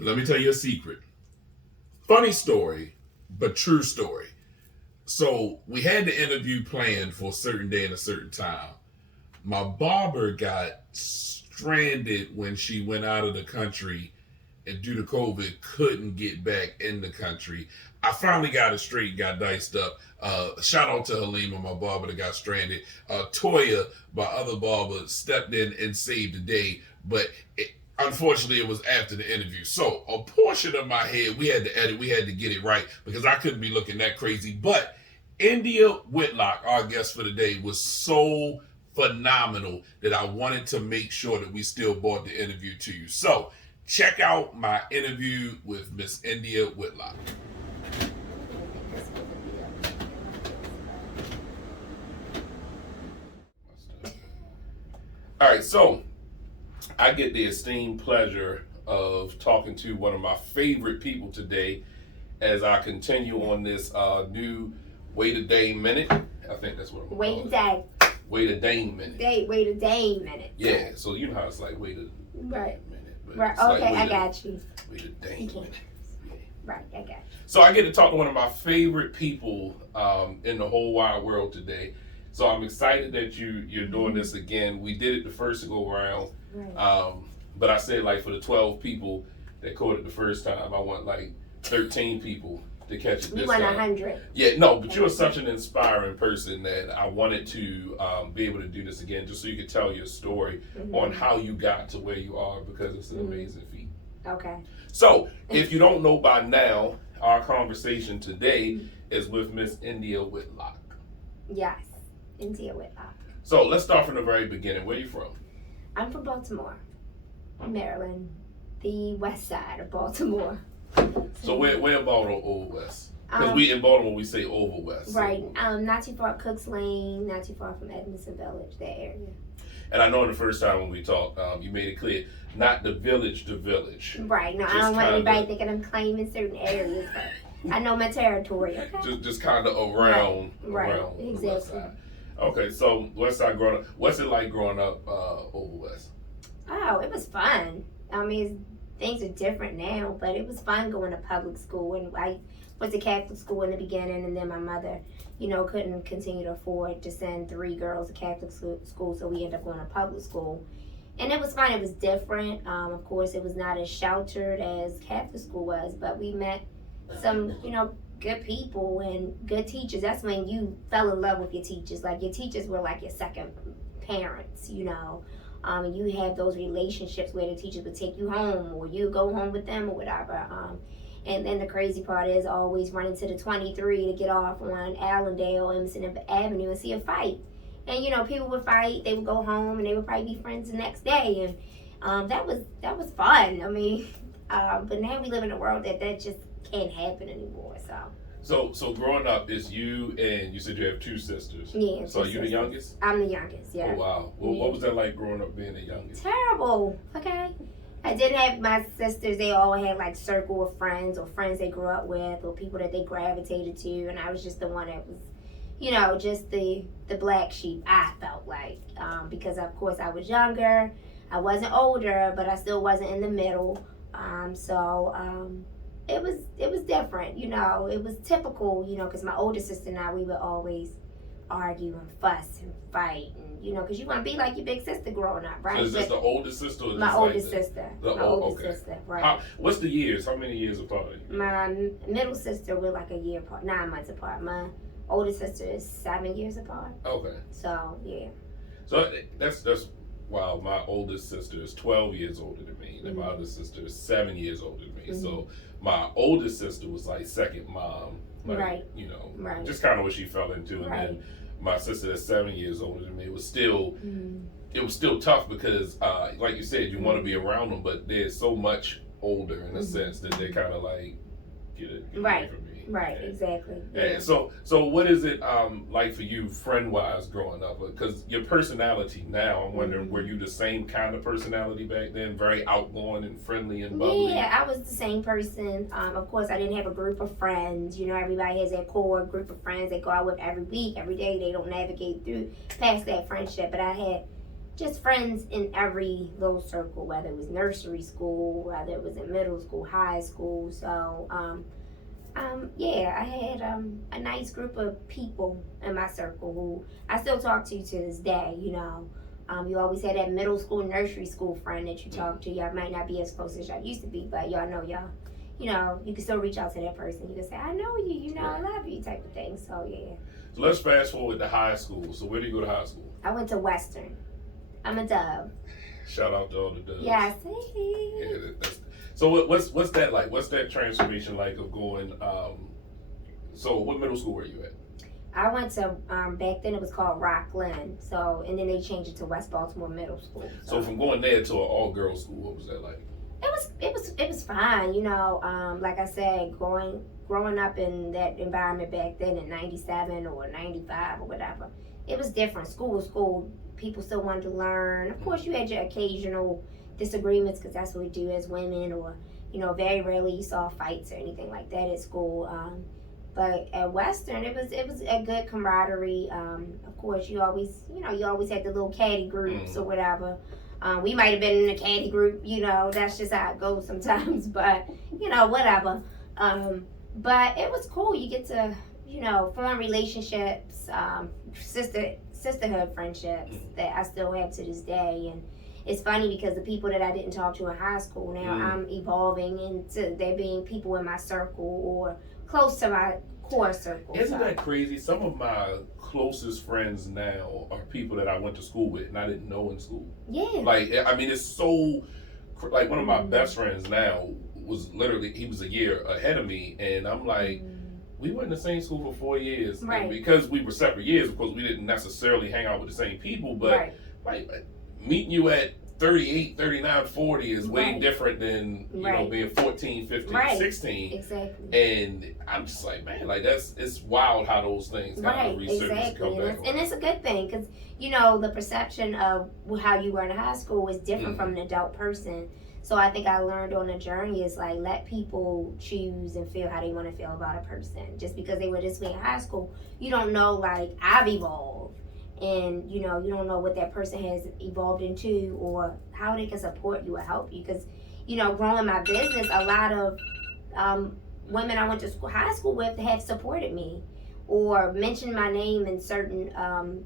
Let me tell you a secret. Funny story, but true story. So we had the interview planned for a certain day and a certain time. My barber got stranded when she went out of the country and due to COVID couldn't get back in the country. I finally got it straight, got diced up. Shout out to Halima, my barber that got stranded. Toya, my other barber, stepped in and saved the day, but unfortunately it was after the interview. So a portion of my head we had to edit, we had to get it right because I couldn't be looking that crazy. But India Whitlock, our guest for the day, was so phenomenal that I wanted to make sure that we still brought the interview to you. So check out my interview with Miss India Whitlock. All right, so I get the esteemed pleasure of talking to one of my favorite people today as I continue on this new Wait a Dame Minute. I think that's what I'm Wait a day. Wait a Dame Minute. Wait a Dame Minute. Yeah, so you know how it's like wait a right. minute. But Right. Okay, I got you. Wait a Dame Minute. Yeah. Right, I got you. So I get to talk to one of my favorite people in the whole wide world today. So I'm excited that you're doing this again. We did it the first go around. Right. But I said like for the 12 people that caught it the first time, I want like 13 people to catch it this You want time. 100. Yeah, no, but you're such an inspiring person that I wanted to be able to do this again just so you could tell your story on how you got to where you are because it's an amazing feat. Okay. So, if you don't know by now, our conversation today is with Miss India Whitlock. Yes, India Whitlock. So, let's start from the very beginning. Where are you from? I'm from Baltimore, Maryland, the west side of Baltimore. So, where about on Old West? Because we in Baltimore, we say Over West. Right. Not too far Cooks Lane, not too far from Edmondson Village, that area. And I know the first time when we talked, you made it clear, not the village. Right. No, I don't want anybody thinking I'm claiming certain areas, but I know my territory. Okay. Just kind of around the Exactly. West Side. Okay, so West Side growing up, what's it like growing up Over West? Oh, it was fun. I mean, things are different now, but it was fun going to public school. And I went to Catholic school in the beginning, and then my mother, couldn't continue to afford to send 3 girls to Catholic school, so we ended up going to public school. And it was fun. It was different. Of course, it was not as sheltered as Catholic school was, but we met some, good people and good teachers. That's when you fell in love with your teachers. Like, your teachers were like your second parents, and you have those relationships where the teachers would take you home or you go home with them or whatever. And then the crazy part is always running to the 23 to get off on Allendale, Emerson Avenue and see a fight. And people would fight, they would go home and they would probably be friends the next day. And that was fun. I mean, but now we live in a world that just can't happen anymore. So growing up, it's you and you said you have 2 sisters. Yeah. So are you the youngest? I'm the youngest, yeah. Oh, wow. Well, what was that like growing up being the youngest? Terrible. Okay. I didn't have my sisters. They all had like circle of friends or friends they grew up with or people that they gravitated to, and I was just the one that was, just the black sheep. I felt like because of course I was younger, I wasn't older, but I still wasn't in the middle. It was different. It was typical. Because my older sister and I, we would always argue and fuss and fight, and because you want to be like your big sister growing up, right? So is this the oldest sister? Or my oldest like sister. My oldest sister, right? What's the years? How many years apart are you? My middle sister, we're like a year apart, 9 months apart. My oldest sister is 7 years apart. Okay. So yeah. So that's wow. My oldest sister is 12 years older than me, and my other sister is 7 years older than me. So my oldest sister was like second mom, like, right? Right. Just kind of what she fell into, and then my sister that's 7 years older than me was still. It was still tough because, like you said, you want to be around them, but they're so much older in a sense that they're kind of like get away from me. Right, exactly. Yeah. So what is it like for you, friend-wise, growing up? Because your personality now, I'm wondering, were you the same kind of personality back then? Very outgoing and friendly and bubbly? Yeah, I was the same person. Of course, I didn't have a group of friends. Everybody has their core group of friends they go out with every week, every day. They don't navigate through past that friendship. But I had just friends in every little circle, whether it was nursery school, whether it was in middle school, high school. So, yeah, I had a nice group of people in my circle who I still talk to this day. You always had that middle school, nursery school friend that you talk to. Y'all might not be as close as y'all used to be, but y'all know y'all. You can still reach out to that person. You can say, "I know you. I love you," type of thing. So yeah. So let's fast forward to high school. So where did you go to high school? I went to Western. I'm a dub. Shout out to all the dubs. Yes. Yeah, so what's that like? What's that transformation like of going? So what middle school were you at? I went to back then it was called Rockland. So and then they changed it to West Baltimore Middle School. So from going there to an all girls school, what was that like? It was fine. Like I said, growing up in that environment back then in '97 or '95 or whatever, it was different. School was school. People still wanted to learn. Of course, you had your occasional disagreements because that's what we do as women, or very rarely you saw fights or anything like that at school. But at Western, it was a good camaraderie. Of course, you always had the little caddy groups or whatever. We might have been in a caddy group. That's just how it goes sometimes. But whatever. But it was cool. You get to form relationships, sisterhood friendships that I still have to this day. And it's funny because the people that I didn't talk to in high school now I'm evolving into there being people in my circle or close to my core circle. Isn't that crazy? Some of my closest friends now are people that I went to school with and I didn't know in school. Yeah. Like, I mean, it's so, like one of my best friends now was literally, he was a year ahead of me, and I'm like, we went in the same school for 4 years. Right. And because we were separate years, of course, we didn't necessarily hang out with the same people, but like meeting you at 38, 39, 40 is way different than, being 14, 15, 16. Exactly. And I'm just like, man, like it's wild how those things kind of resurface and come back. And it's a good thing because, the perception of how you were in high school is different from an adult person. So I think I learned on the journey is like let people choose and feel how they want to feel about a person. Just because they were this way in high school, you don't know, like I've evolved. And you don't know what that person has evolved into or how they can support you or help you. Because growing my business, a lot of women I went to high school with have supported me or mentioned my name in certain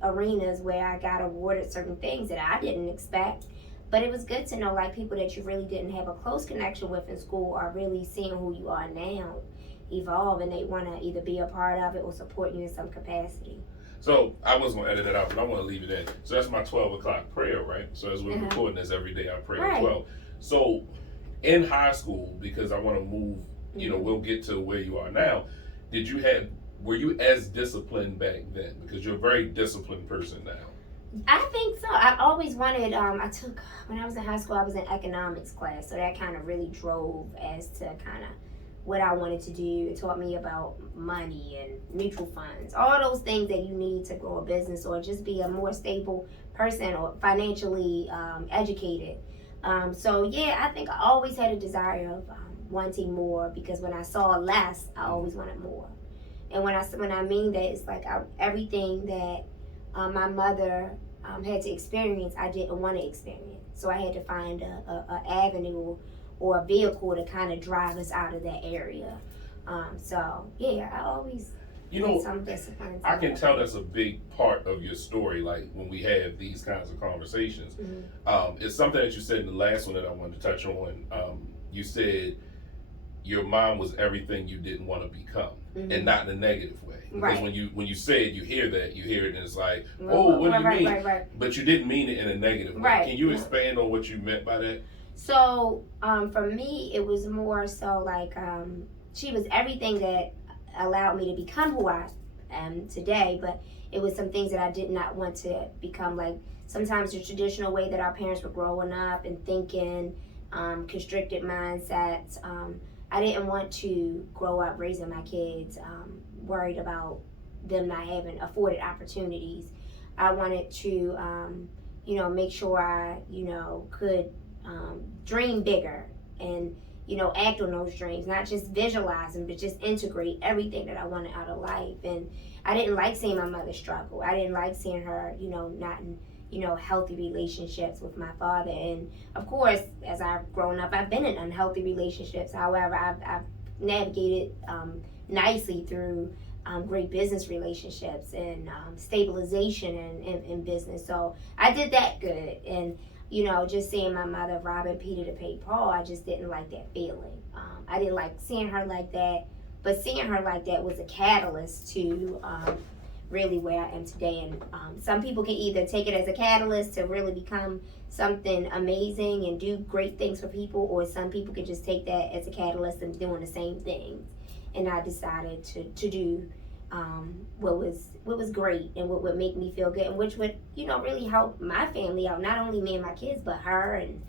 arenas where I got awarded certain things that I didn't expect. But it was good to know like people that you really didn't have a close connection with in school are really seeing who you are now evolve, and they want to either be a part of it or support you in some capacity. So I was going to edit it out, but I want to leave it in. So that's my 12 o'clock prayer, right? So as we're recording this every day, I pray at 12. So in high school, because I want to move, we'll get to where you are now. Were you as disciplined back then? Because you're a very disciplined person now. I think so. I always wanted, when I was in high school, I was in economics class. So that kind of really drove as to kind of what I wanted to do. It taught me about money and mutual funds, all those things that you need to grow a business or just be a more stable person or financially educated. So yeah, I think I always had a desire of wanting more because when I saw less, I always wanted more. And when I mean that, it's like everything that my mother had to experience, I didn't want to experience. So I had to find a avenue or a vehicle to kind of drive us out of that area. So yeah, I always had some discipline. I can tell that's a big part of your story. Like when we have these kinds of conversations, it's something that you said in the last one that I wanted to touch on. You said your mom was everything you didn't want to become, and not in a negative way. Because when you say it, you hear it, and it's like, oh, what do you mean? Right. But you didn't mean it in a negative way. Right. Can you expand on what you meant by that? So for me, it was more so like she was everything that allowed me to become who I am today, but it was some things that I did not want to become. Like sometimes the traditional way that our parents were growing up and thinking, constricted mindsets. I didn't want to grow up raising my kids worried about them not having afforded opportunities. I wanted to, make sure I, could dream bigger and, act on those dreams, not just visualize them, but just integrate everything that I wanted out of life. And I didn't like seeing my mother struggle. I didn't like seeing her, not healthy relationships with my father. And of course, as I've grown up, I've been in unhealthy relationships. However, I've navigated nicely through great business relationships and stabilization in business. So I did that good. And just seeing my mother robbing Peter to pay Paul, I just didn't like that feeling. I didn't like seeing her like that, but seeing her like that was a catalyst to really where I am today. And some people can either take it as a catalyst to really become something amazing and do great things for people, or some people can just take that as a catalyst and doing the same things. And I decided to do what was great and what would make me feel good, and which would really help my family out, not only me and my kids, but her and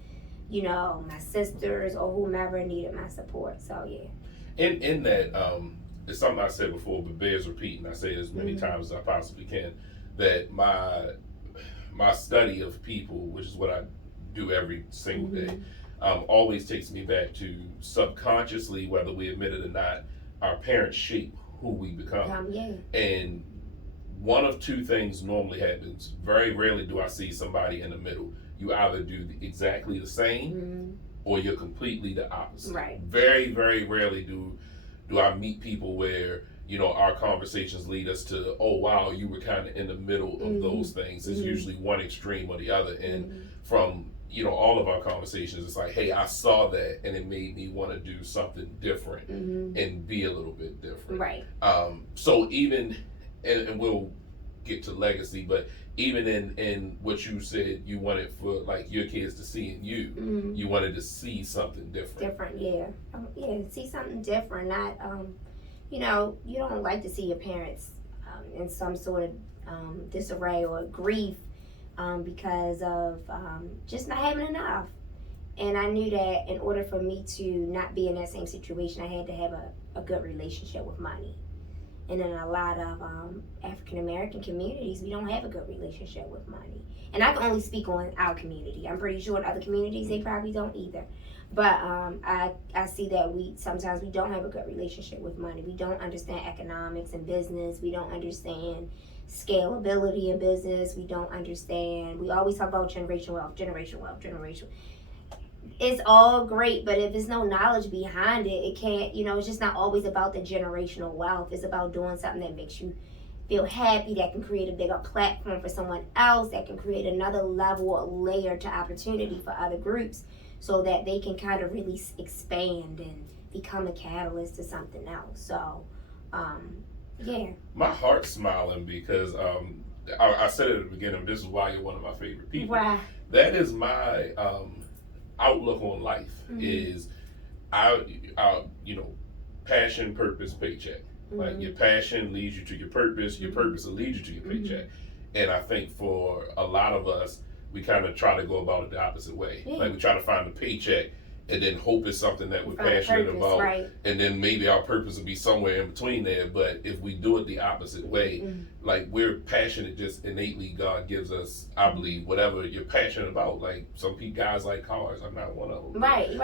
my sisters or whomever needed my support. So yeah. In that, it's something I said before, but bears repeating. I say it as many times as I possibly can. That my study of people, which is what I do every single day, always takes me back to subconsciously, whether we admit it or not, our parents shape who we become. And one of two things normally happens. Very rarely do I see somebody in the middle. You either do exactly the same or you're completely the opposite. Right. Very, very rarely do I meet people where our conversations lead us to, oh wow, you were kind of in the middle of those things. It's usually one extreme or the other. And from all of our conversations, it's like, hey, I saw that and it made me want to do something different and be a little bit different. Right. So even, and we'll get to legacy, but even in what you said, you wanted for like your kids to see in you, you wanted to see something different. See something different. Not, you don't like to see your parents in some sort of disarray or grief because of just not having enough. And I knew that in order for me to not be in that same situation, I had to have a good relationship with money. And in a lot of African American communities, we don't have a good relationship with money. And I can only speak on our community. I'm pretty sure in other communities they probably don't either. But I see that sometimes we don't have a good relationship with money. We don't understand economics and business. We don't understand scalability in business. We don't understand. We always talk about generational wealth. It's all great, but if there's no knowledge behind it, it can't, it's just not always about the generational wealth. It's about doing something that makes you feel happy, that can create a bigger platform for someone else, that can create another level or layer to opportunity for other groups so that they can kind of really expand and become a catalyst to something else. So, yeah. My heart's smiling because I said it at the beginning, this is why you're one of my favorite people. Wow. That is my outlook on life is our passion, purpose, paycheck. Like your passion leads you to your purpose will lead you to your paycheck. And I think for a lot of us, we kind of try to go about it the opposite way. Like we try to find the paycheck and then hope it's something that we're passionate about. Right. And then maybe our purpose will be somewhere in between there. But if we do it the opposite way, like we're passionate, just innately God gives us, I believe, whatever you're passionate about. Like some guys like cars, I'm not one of them. Right.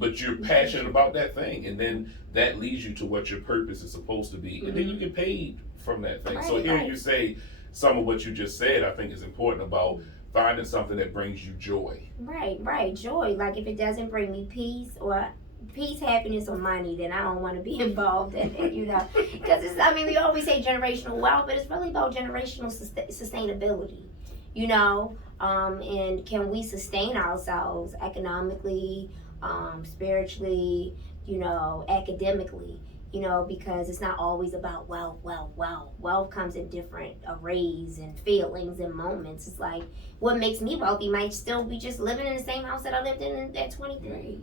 But you're passionate about that thing. And then that leads you to what your purpose is supposed to be. And then you get paid from that thing. So hearing you say some of what you just said, I think is important about finding something that brings you joy. Right, joy. Like if it doesn't bring me peace, happiness, or money, then I don't want to be involved in it, Because we always say generational wealth, but it's really about generational sustainability, and can we sustain ourselves economically, spiritually, academically. Because it's not always about wealth. Wealth comes in different arrays and feelings and moments. It's like what makes me wealthy might still be just living in the same house that I lived in at 23,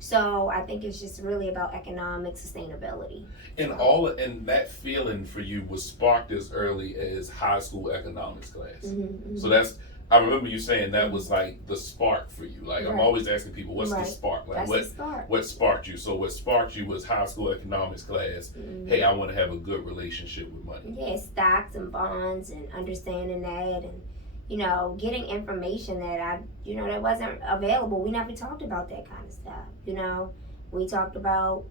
So I think it's just really about economic sustainability. And that feeling for you was sparked as early as high school economics class. So I remember you saying that was like the spark for you. Like I'm always asking people, what's the spark? Like what sparked you? So what sparked you was high school economics class. Hey, I want to have a good relationship with money. Yeah, stocks and bonds and understanding that and getting information that that wasn't available. We never talked about that kind of stuff. We talked about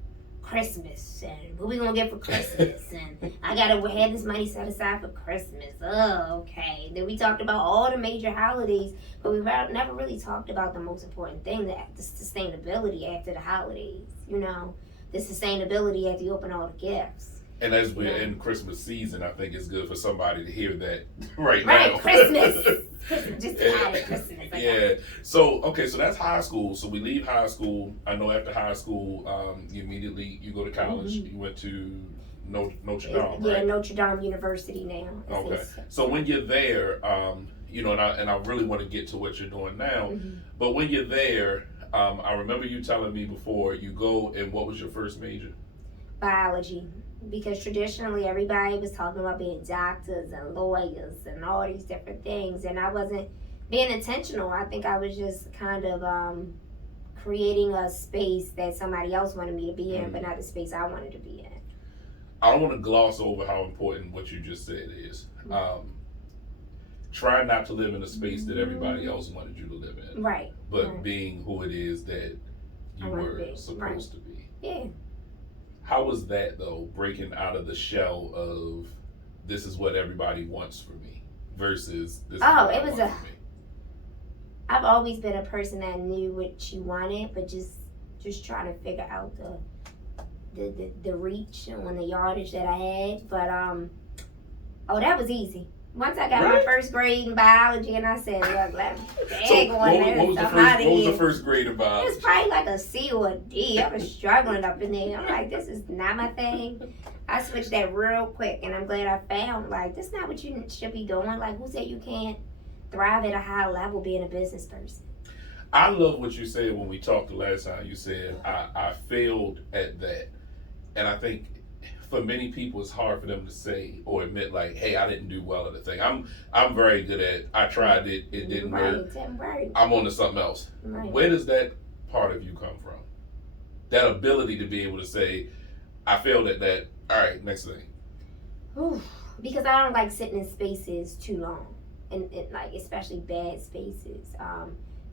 Christmas and what we gonna get for Christmas and I gotta have this money set aside for Christmas. Oh, okay. Then we talked about all the major holidays, but we never really talked about the most important thing, the sustainability after the holidays. You know, the sustainability after you open all the gifts. And as we're in Christmas season, I think it's good for somebody to hear that right now. Right, Christmas. Just added Christmas. Yeah. So that's high school. So we leave high school. I know after high school, you go to college. You went to Notre Dame, right? Yeah, Notre Dame University now. Okay. So when you're there, and I really want to get to what you're doing now, but when you're there, I remember you telling me before you go, and what was your first major? Biology. Because traditionally everybody was talking about being doctors and lawyers and all these different things, and I wasn't being intentional. I think I was just kind of creating a space that somebody else wanted me to be in, but not the space I wanted to be in. I don't want to gloss over how important what you just said is. Try not to live in a space that everybody else wanted you to live in. Right. But being who it is that you were supposed to be. Yeah. How was that though, breaking out of the shell of this is what everybody wants for me versus this is what I want for me? I've always been a person that knew what she wanted, but just trying to figure out the reach on the yardage that I had. But that was easy. Once I got my first grade in biology, and I said, "Look, what was the first grade in biology?" It was probably like a C or a D. I was struggling up in there. I'm like, "This is not my thing." I switched that real quick, and I'm glad I found like this is not what you should be doing. Like, who said you can't thrive at a high level being a business person? I love what you said when we talked the last time. You said I failed at that, and I think for many people it's hard for them to say or admit like, hey, I didn't do well at the thing. I'm very good at I tried it didn't work. I'm on to something else. Right. Where does that part of you come from? That ability to be able to say, I failed at that. All right, next thing. Because I don't like sitting in spaces too long, and like especially bad spaces,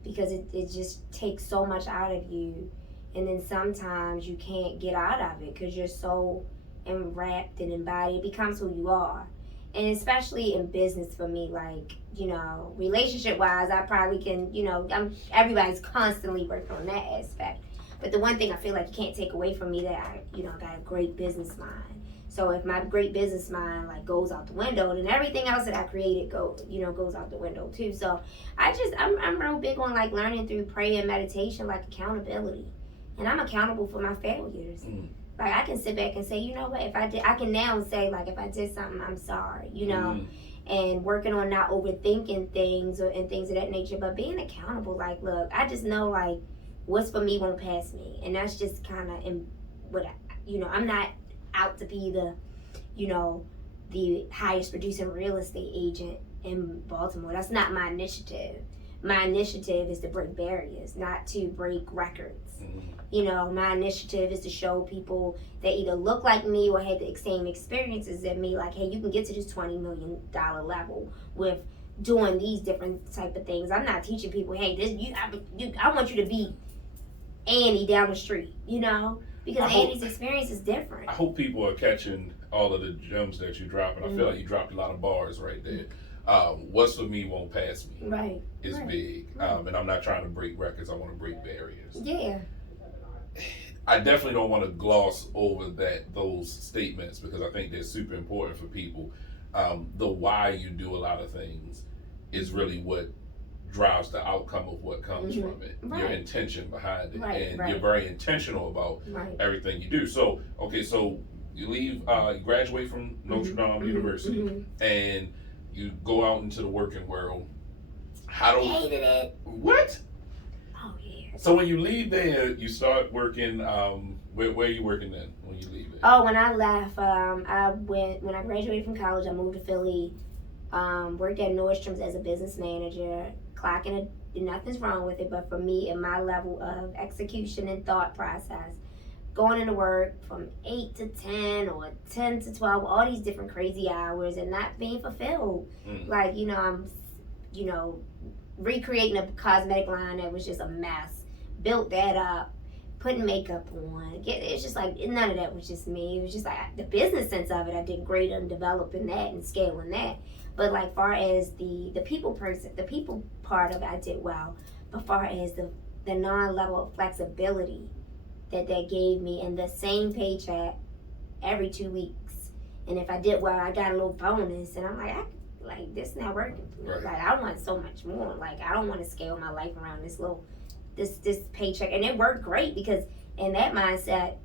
because it just takes so much out of you, and then sometimes you can't get out of it because you're so enwrapped and embodied. It becomes who you are. And especially in business for me, like, relationship wise, I probably can, everybody's constantly working on that aspect. But the one thing I feel like you can't take away from me that I got a great business mind. So if my great business mind like goes out the window, then everything else that I created goes out the window too. So I'm real big on like learning through prayer and meditation, like accountability. And I'm accountable for my failures. Like, I can sit back and say, you know what, I can now say, like, if I did something, I'm sorry, and working on not overthinking things and things of that nature, but being accountable, like, look, I just know, like, what's for me won't pass me, and that's just kind of I'm not out to be the highest producing real estate agent in Baltimore. That's not my initiative. My initiative is to break barriers, not to break records. My initiative is to show people that either look like me or had the same experiences as me, like, hey, you can get to this $20 million level with doing these different type of things. I'm not teaching people, hey, I want you to be Annie down the street, because Annie's experience is different. I hope people are catching all of the gems that you drop, and I feel like you dropped a lot of bars right there. What's for me won't pass me. Right. It's big. And I'm not trying to break records. I want to break barriers. Yeah. I definitely don't want to gloss over those statements because I think they're super important for people. The why you do a lot of things is really what drives the outcome of what comes from it. Right. Your intention behind it. And you're very intentional about everything you do. So, so you leave, you graduate from Notre Dame University and you go out into the working world. Hated it. What? Oh, yeah. So when you leave there, you start working, where are you working then when you leave there? Oh, when I left, when I graduated from college, I moved to Philly, worked at Nordstrom's as a business manager, clocking it, nothing's wrong with it, but for me and my level of execution and thought process, going into work from 8 to 10 or 10 to 12, all these different crazy hours and not being fulfilled. Like, I'm, recreating a cosmetic line that was just a mess. Built that up, putting makeup on. It's just like none of that was just me. It was just like the business sense of it. I did great on developing that and scaling that. But like far as the people part of it, I did well. But far as the non-level of flexibility that gave me, and the same paycheck every 2 weeks, and if I did well, I got a little bonus, and I'm like, this not working for me. Right. Like, I want so much more. Like, I don't want to scale my life around this paycheck. And it worked great because in that mindset,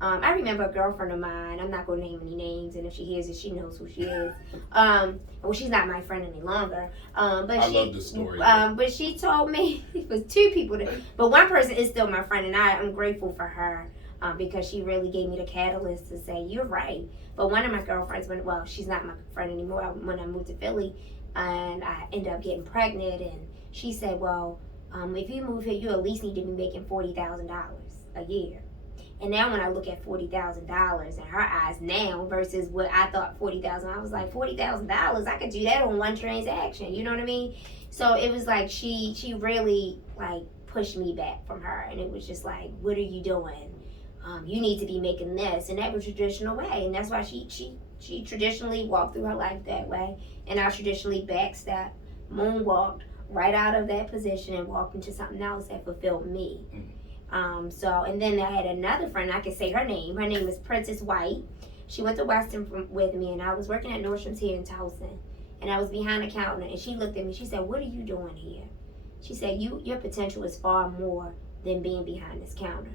I remember a girlfriend of mine, I'm not going to name any names, and if she hears it, she knows who she is. Well, she's not my friend any longer. But I love this story. But she told me, it was two people, but one person is still my friend, and I'm grateful for her. Because she really gave me the catalyst to say, you're right. But one of my girlfriends, she's not my friend anymore when I moved to Philly, and I ended up getting pregnant, and she said, well, if you move here, you at least need to be making $40,000 a year. And now when I look at $40,000 in her eyes now versus what I thought $40,000, I was like, $40,000, I could do that on one transaction. You know what I mean? So it was like she really like pushed me back from her, and it was just like, what are you doing? You need to be making this, and that was traditional way, and that's why she traditionally walked through her life that way, and I traditionally backstepped, moonwalked right out of that position and walked into something else that fulfilled me. And then I had another friend, I can say her name. Her name is Princess White. She went to Western with me, and I was working at Nordstrom's here in Towson, and I was behind the counter, and she looked at me. She said, "What are you doing here?" She said, your potential is far more than being behind this counter."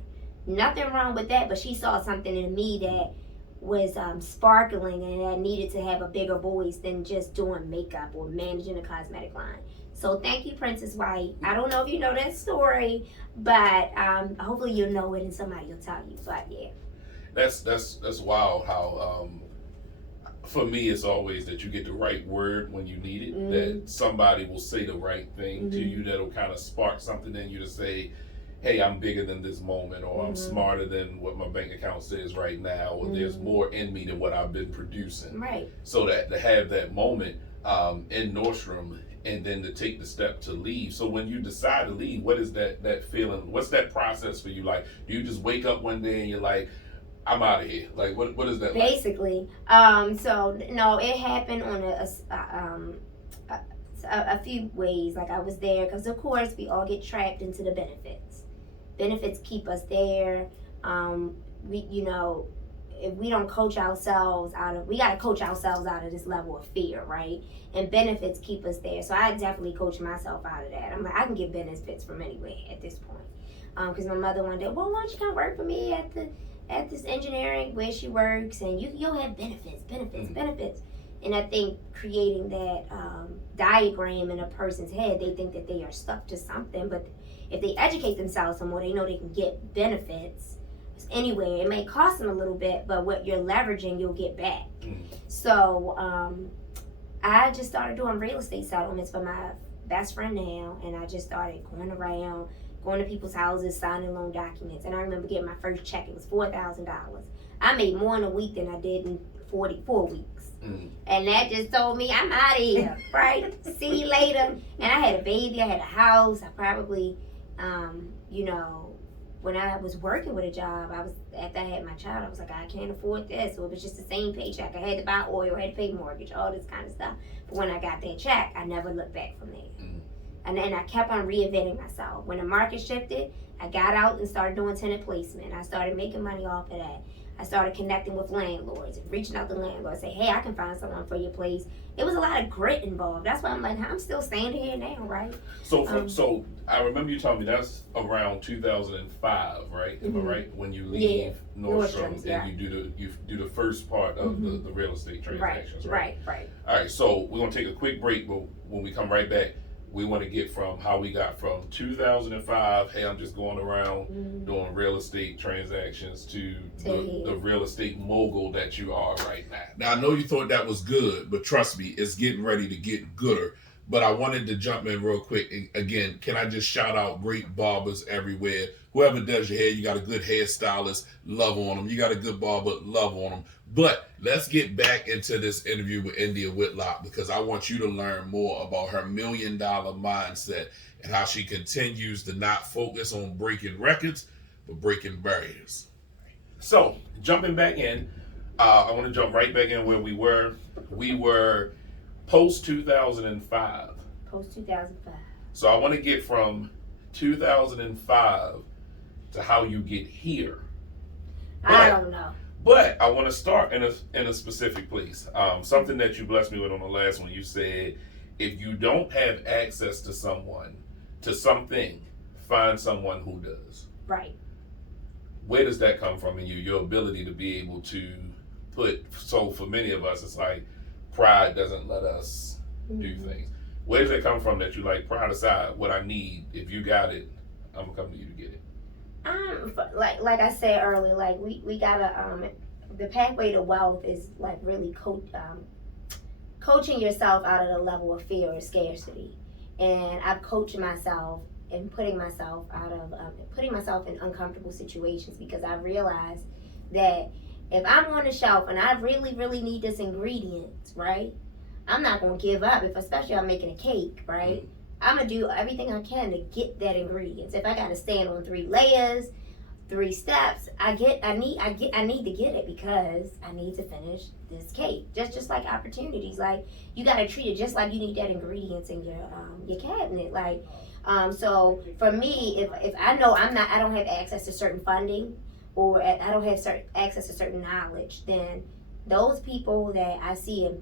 Nothing wrong with that, but she saw something in me that was sparkling and that needed to have a bigger voice than just doing makeup or managing a cosmetic line. So thank you, Princess White. I don't know if you know that story, but hopefully you'll know it and somebody will tell you. But yeah, that's wild. How for me, it's always that you get the right word when you need it. That somebody will say the right thing to you that'll kind of spark something in you to say, hey, I'm bigger than this moment, or I'm smarter than what my bank account says right now, or there's more in me than what I've been producing. Right. So that to have that moment in Nordstrom, and then to take the step to leave. So when you decide to leave, what is that feeling? What's that process for you? Like, do you just wake up one day and you're like, I'm out of here? Like, what is that basically, like? So no, it happened on a few ways. Like, I was there because of course we all get trapped into the benefits keep us there. If we don't coach ourselves we got to coach ourselves out of this level of fear, right? And benefits keep us there. So I definitely coach myself out of that. I'm like, I can get benefits from anywhere at this point. Because my mother one day, well, why don't you come work for me at this engineering where she works, and you'll have benefits. And I think creating that diagram in a person's head, they think that they are stuck to something, but if they educate themselves some more, they know they can get benefits anyway. It may cost them a little bit, but what you're leveraging, you'll get back. So I just started doing real estate settlements for my best friend now, and I just started going around, going to people's houses, signing loan documents. And I remember getting my first check. It was $4,000. I made more in a week than I did in 44 weeks. And that just told me, I'm out of here, right? See you later. And I had a baby, I had a house. I probably, when I was working with a job, after I had my child, I was like, I can't afford this. So it was just the same paycheck. I had to buy oil, I had to pay mortgage, all this kind of stuff. But when I got that check, I never looked back from there. And then I kept on reinventing myself. When the market shifted, I got out and started doing tenant placement. I started making money off of that. I started connecting with landlords and reaching out to landlords, say, hey, I can find someone for your place. It was a lot of grit involved. That's why I'm like, I'm still standing here now, right? So I remember you telling me that's around 2005, right? Am I right? When you leave Nordstrom and you do the first part of the real estate transactions, right? Right. All right, so we're gonna take a quick break, but when we come right back, we want to get from how we got from 2005, hey, I'm just going around doing real estate transactions, to the real estate mogul that you are right now. Now, I know you thought that was good, but trust me, it's getting ready to get gooder. But I wanted to jump in real quick. And again, can I just shout out great barbers everywhere? Whoever does your hair, you got a good hairstylist, love on them. You got a good barber, love on them. But let's get back into this interview with India Whitlock, because I want you to learn more about her $1 million mindset and how she continues to not focus on breaking records, for breaking barriers. So, jumping back in, I want to jump right back in where we were. We were post 2005. Post 2005. So, I want to get from 2005 to how you get here. I don't know. But I want to start in a specific place. Something that you blessed me with on the last one. You said, if you don't have access to someone, to something, find someone who does. Right. Where does that come from in you? Your ability to be able to so for many of us, it's like pride doesn't let us do things. Where does that come from that you like, pride aside, what I need, if you got it, I'm gonna come to you to get it? Like I said earlier, like we gotta the pathway to wealth is like really coaching yourself out of the level of fear or scarcity. And I've coached myself in putting myself in uncomfortable situations, because I realized that if I'm on the shelf and I really, really need this ingredient, right, I'm not gonna give up. Especially I'm making a cake, right? I'm gonna do everything I can to get that ingredient. If I gotta stand on 3 layers, 3 steps, I need to get it, because I need to finish this cake. Just like opportunities, like you gotta treat it just like you need that ingredients in your cabinet. Like, so for me, if I know I don't have access to certain funding, or I don't have access to certain knowledge, then those people that I see in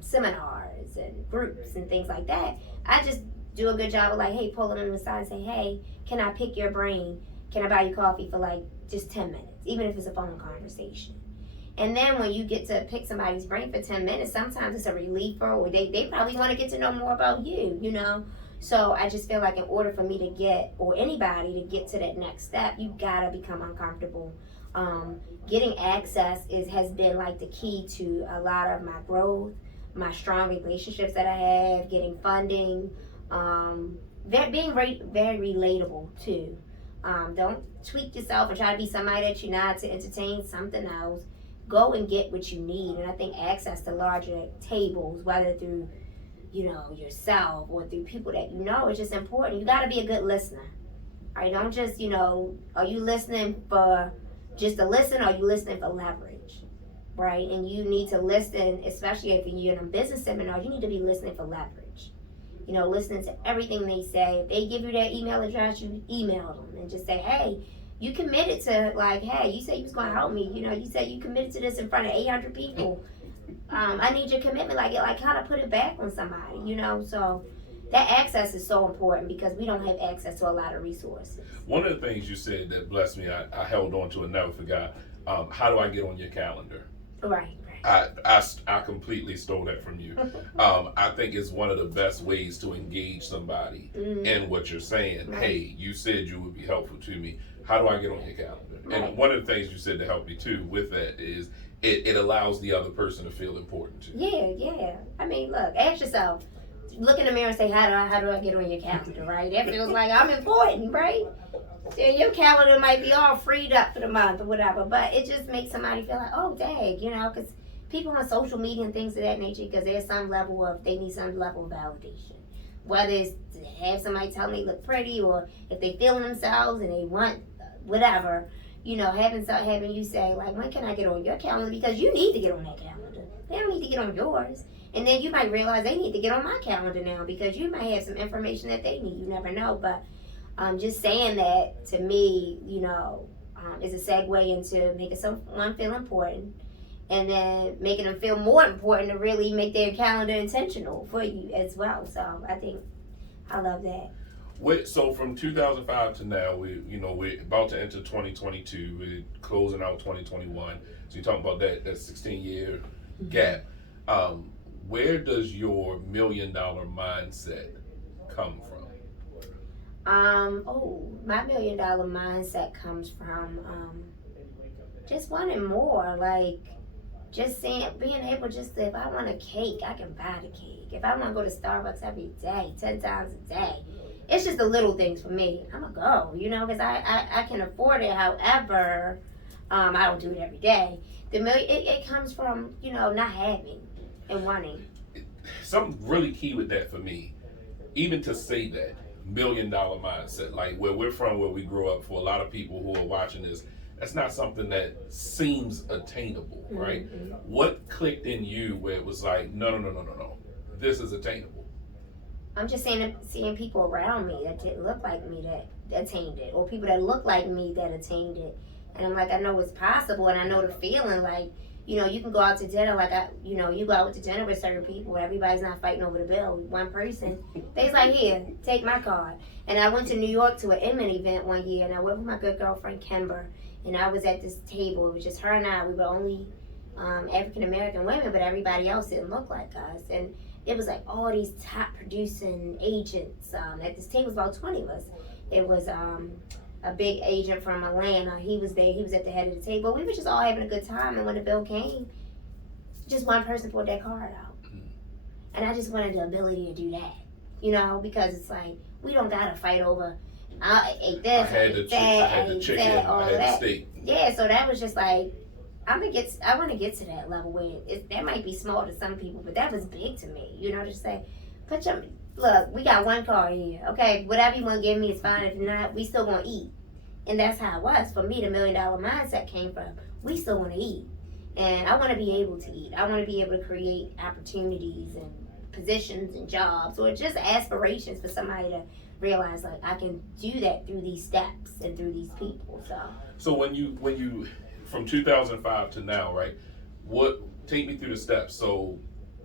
seminars and groups and things like that, I just do a good job of like, hey, pulling them aside and say, hey, can I pick your brain? Can I buy you coffee for like just 10 minutes, even if it's a phone conversation? And then when you get to pick somebody's brain for 10 minutes, sometimes it's a reliever, or they probably want to get to know more about you, you know? So I just feel like in order for me to get, or anybody to get to that next step, you gotta become uncomfortable. Getting access has been like the key to a lot of my growth, my strong relationships that I have, getting funding, being very relatable too. Don't tweak yourself and try to be somebody that you're not to entertain something else. Go and get what you need. And I think access to larger tables, whether through, yourself or through people that you know, is just important. You got to be a good listener. All right, don't just, are you listening for just to listen, or are you listening for leverage? Right? And you need to listen, especially if you're in a business seminar, you need to be listening for leverage. Listening to everything they say. If they give you their email address, you email them and just say, hey, you committed to, like, hey, you said you was going to help me. You said you committed to this in front of 800 people. I need your commitment. Like how to put it back on somebody, So that access is so important, because we don't have access to a lot of resources. One of the things you said that blessed me, I held on to and never forgot. How do I get on your calendar? Right. I completely stole that from you. I think it's one of the best ways to engage somebody in what you're saying. Right. Hey, you said you would be helpful to me. How do I get on your calendar? Right. And one of the things you said to help me too with that is it allows the other person to feel important too. Yeah. I mean, look, ask yourself. Look in the mirror and say, how do I get on your calendar, right? That feels like I'm important, right? Yeah, your calendar might be all freed up for the month or whatever, but it just makes somebody feel like, oh, dang, because people on social media and things of that nature, because they need some level of validation. Whether it's to have somebody tell them they look pretty, or if they feeling themselves and they want whatever, having you say, like, when can I get on your calendar? Because you need to get on that calendar. They don't need to get on yours. And then you might realize they need to get on my calendar now, because you might have some information that they need. You never know. But just saying that to me, is a segue into making someone feel important, and then making them feel more important to really make their calendar intentional for you as well. So I love that. So from 2005 to now, we're about to enter 2022. We're closing out 2021. So you're talking about that 16-year gap. Where does your $1 million mindset come from? My $1 million mindset comes from just wanting more. Like, just being able to, if I want a cake, I can buy the cake. If I want to go to Starbucks every day, 10 times a day, it's just the little things for me. I'm going to go, because I can afford it. However, I don't do it every day. It comes from, not having and wanting. Something really key with that for me, even to say that, $1 million-dollar mindset. Like where we're from, where we grew up, for a lot of people who are watching this, that's not something that seems attainable, right? Mm-hmm. What clicked in you where it was like, no, this is attainable? I'm just seeing people around me that didn't look like me that attained it, or people that look like me that attained it. And I'm like, I know it's possible, and I know the feeling. Like, you can go out to dinner, like you go out to dinner with certain people, everybody's not fighting over the bill. One person, they's like, here, take my card. And I went to New York to an Inman event one year, and I went with my good girlfriend Kimber, and I was at this table. It was just her and I. We were only African American women, but everybody else didn't look like us. And it was like all these top producing agents. At this table was about 20 of us. It was a big agent from Atlanta. He was there. He was at the head of the table. We were just all having a good time. And when the bill came, just one person pulled their card out. And I just wanted the ability to do that, because it's like, we don't got to fight over, I ate this, I had the chicken, I had the steak. Yeah, so that was just like, I want to get to that level where that might be small to some people, but that was big to me. Just say, look, we got one card here. Okay, whatever you want to give me is fine. If not, we still gonna eat. And that's how it was for me. The $1 million mindset came from, we still want to eat, and I want to be able to eat. I want to be able to create opportunities and positions and jobs, or just aspirations for somebody to realize, like, I can do that through these steps and through these people. So when you from 2005 to now, right? Take me through the steps. So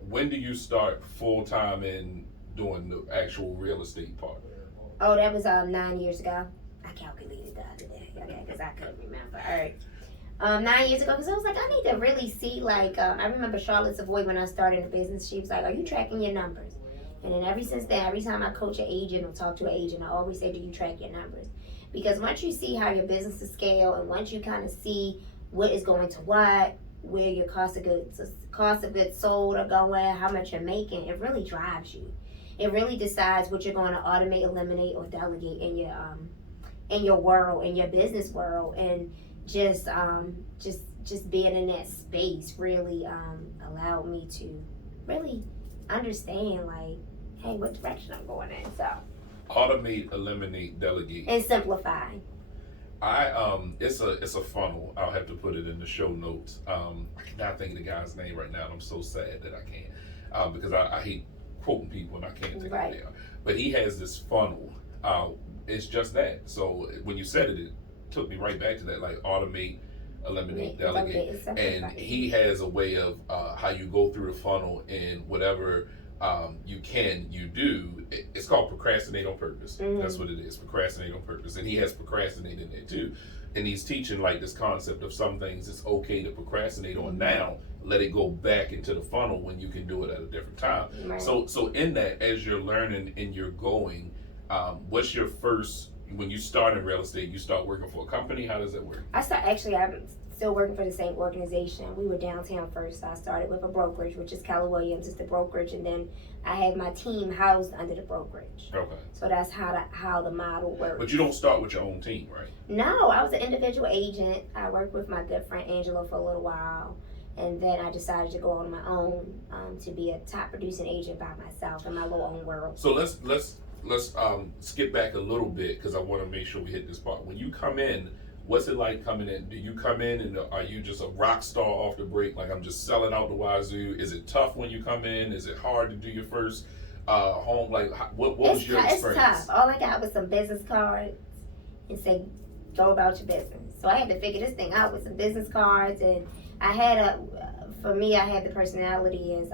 when do you start full time in doing the actual real estate part? Oh, that was 9 years ago. I calculated the other day, okay, because I couldn't remember. All right. 9 years ago, because I was like, I need to really see, like, I remember Charlotte Savoy, when I started the business, she was like, are you tracking your numbers? And then ever since then, every time I coach an agent or talk to an agent, I always say, do you track your numbers? Because once you see how your business is scaled, and once you kind of see what is going to what, where your cost of goods sold are going, how much you're making, it really drives you. It really decides what you're going to automate, eliminate, or delegate in your world, in your business world. And just being in that space really allowed me to really understand, like, hey, what direction I'm going in. So automate, eliminate, delegate, and simplify. It's a funnel. I'll have to put it in the show notes. I cannot think of the guy's name right now, and I'm so sad that I can't, because I hate quoting people and I can't think of it. But he has this funnel. It's just that. So when you said it took me right back to that, like automate, eliminate, delegate. And he has a way of how you go through the funnel, and whatever you do. It's called procrastinate on purpose. Mm-hmm. That's what it is, procrastinate on purpose. And he has procrastinate in there too. And he's teaching like this concept of some things it's okay to procrastinate on now, let it go back into the funnel when you can do it at a different time. Right. So in that, as you're learning and you're going, what's your first, when you start in real estate, you start working for a company? How does that work? I'm still working for the same organization. We were downtown first. So I started with a brokerage, which is Keller Williams. It's the brokerage, and then I had my team housed under the brokerage. Okay. So that's how the model works. But you don't start with your own team, right? No, I was an individual agent. I worked with my good friend Angela for a little while, and then I decided to go on my own to be a top producing agent by myself in my little own world. So let's skip back a little bit, because I want to make sure we hit this part. When you come in, what's it like coming in? Do you come in and are you just a rock star off the break? Like, I'm just selling out the wazoo. Is it tough when you come in? Is it hard to do your first home? Like, what was your experience? It's tough. All I got was some business cards and say, go about your business. So I had to figure this thing out with some business cards. And I had the personality is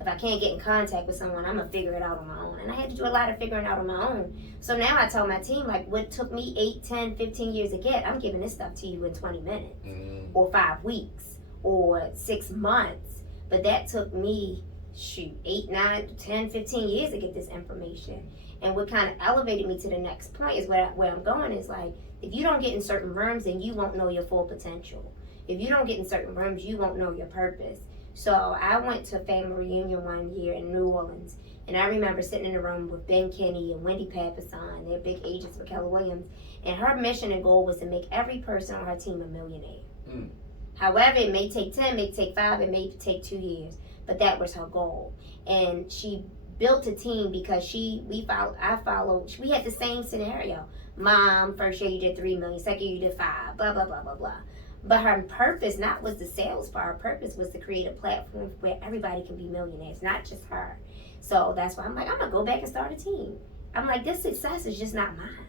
if I can't get in contact with someone, I'm going to figure it out on my own. And I had to do a lot of figuring out on my own. So now I tell my team, like, what took me 8, 10, 15 years to get, I'm giving this stuff to you in 20 minutes or 5 weeks or 6 months. But that took me, 8, 9, 10, 15 years to get this information. And what kind of elevated me to the next point is where I'm going is, like, if you don't get in certain rooms, then you won't know your full potential. If you don't get in certain rooms, you won't know your purpose. So I went to a family reunion one year in New Orleans, and I remember sitting in the room with Ben Kinney and Wendy Papasan. They're big agents for Keller Williams, and her mission and goal was to make every person on her team a millionaire. However, it may take 10, it may take 5, it may take 2 years, but that was her goal. And she built a team because we had the same scenario. Mom, first year you did 3 million, second year you did 5, blah blah blah blah blah. But her purpose not was the sales part. Her purpose was to create a platform where everybody can be millionaires, not just her. So that's why I'm like, I'm gonna go back and start a team. I'm like, this success is just not mine.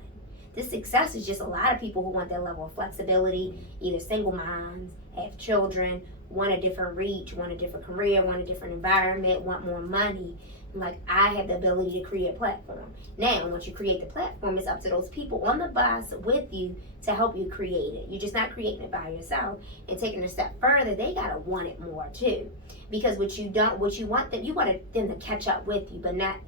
This success is just a lot of people who want that level of flexibility, either single moms, have children, want a different reach, want a different career, want a different environment, want more money. Like, I have the ability to create a platform. Now, once you create the platform, it's up to those people on the bus with you to help you create it. You're just not creating it by yourself. And taking it a step further, they gotta want it more too. Because what you want them to catch up with you, but not,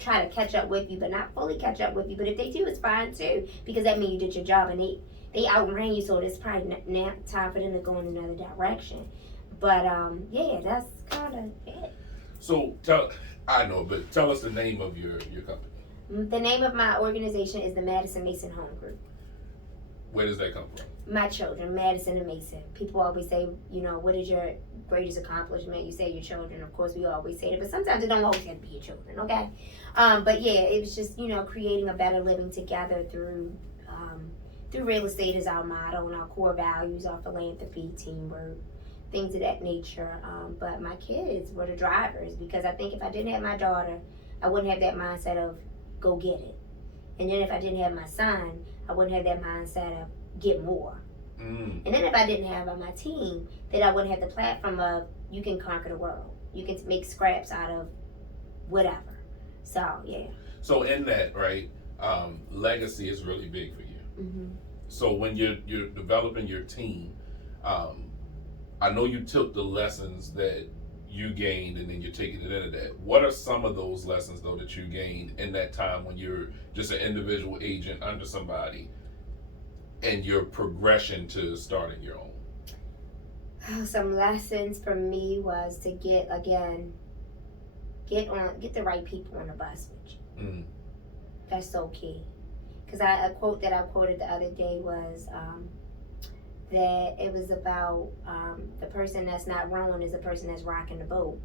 try to catch up with you, but not fully catch up with you. But if they do, it's fine too, because that means you did your job and they outran you. So it's probably now time for them to go in another direction. But yeah, that's kind of it. So I know, but tell us the name of your company. The name of my organization is the Madison Mason Home Group. Where does that come from? My children, Madison and Mason. People always say, what is your greatest accomplishment? You say your children. Of course, we always say it, but sometimes it don't always have to be your children, okay? But yeah, it was just, creating a better living together through real estate is our motto, and our core values are philanthropy, teamwork, things of that nature. But my kids were the drivers, because I think if I didn't have my daughter, I wouldn't have that mindset of go get it. And then if I didn't have my son, I wouldn't have that mindset of get more. And then if I didn't have on my team, then I wouldn't have the platform of you can conquer the world. You can make scraps out of whatever. So, yeah. So in that, right, legacy is really big for you. Mm-hmm. So when you're developing your team, I know you took the lessons that you gained and then you're taking it into that. What are some of those lessons, though, that you gained in that time when you're just an individual agent under somebody and your progression to starting your own? Some lessons for me was to get the right people on the bus with you. That's so key. Because a quote that I quoted the other day was that it was about the person that's not rowing is the person that's rocking the boat.